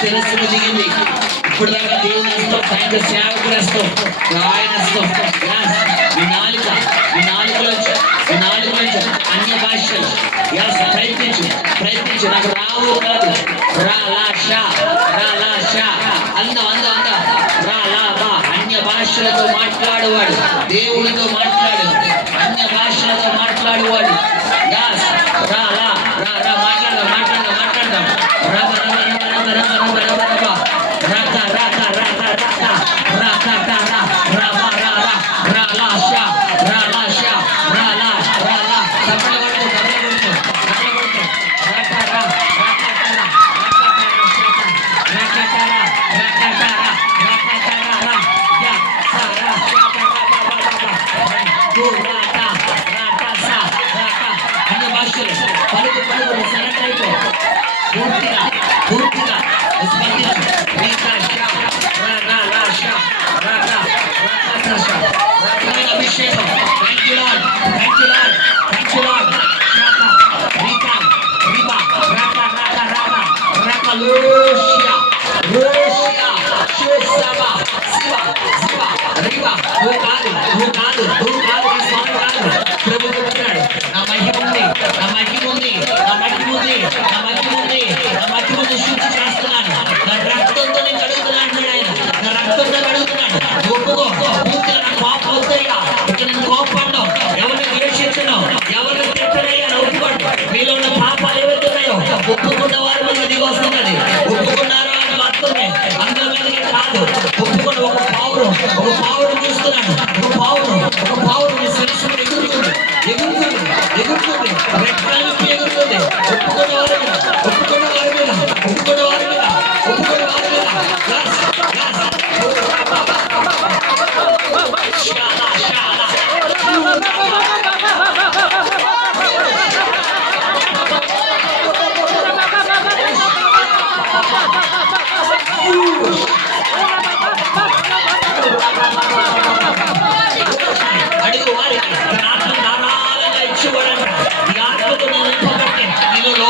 శిరస్సులో దిగింది. ఇప్పుడు దాకా దేవుని హస్తం సాయంత్రం సేవకుడు హస్తం ఆయన హస్తం మీ నాలుక మీ నాలుగులో మీ నాలుగులో అన్య భాషలు ఎస్ ప్రయత్నించు ప్రయత్నించు. నాకు రావు కాదు. రా లా షా రా లా షా. అంద అంద అంద. రా లా బా. అన్య భాషలతో మాట్లాడువాడు. దేవుడితో మాట్లాడు. అన్య భాషలతో మాట్లాడేవాడు. Thank you, Lord. Thank you, Lord. Aleluya, Aleluya, Shesaba, Siba, Siba, Riba, Bukali, Bukali, Bukali. పావును చూస్తున్నాడు. ఒక పావును ఒక పావును మీ శిరస్సును ఎగురుతుంది ఎగురుతుంది ఎగురుతుంది. రెక్కలకి ఎగురుతుంది.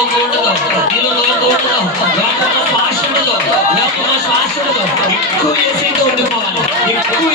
లోకోడులో నీలో లోకోడులో లోకంలో శ్వాసుడులో లోకంలో శ్వాసుడులో ఎక్కువ ఏసీతో ఉండిపోవాలి. ఎక్కువ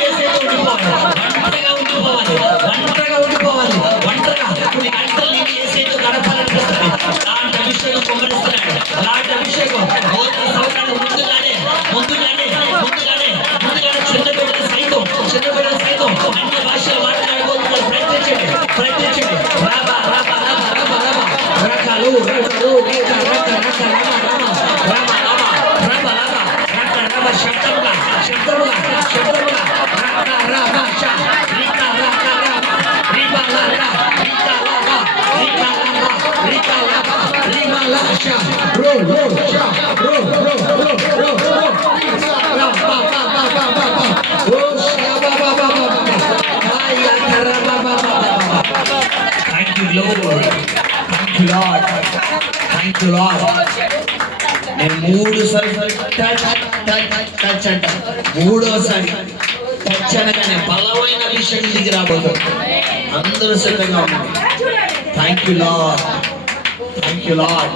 లాడ్ థ్యాంక్ యూ లాడ్ నేను మూడు సార్లు టచ్ టచ్ టచ్ అంట. మూడోసారి. టచ్ అనగానే బలమైన విషయం దిగి రాబోతుంది అందరూ సిద్ధంగా ఉన్నారు. Thank you lord thank you lord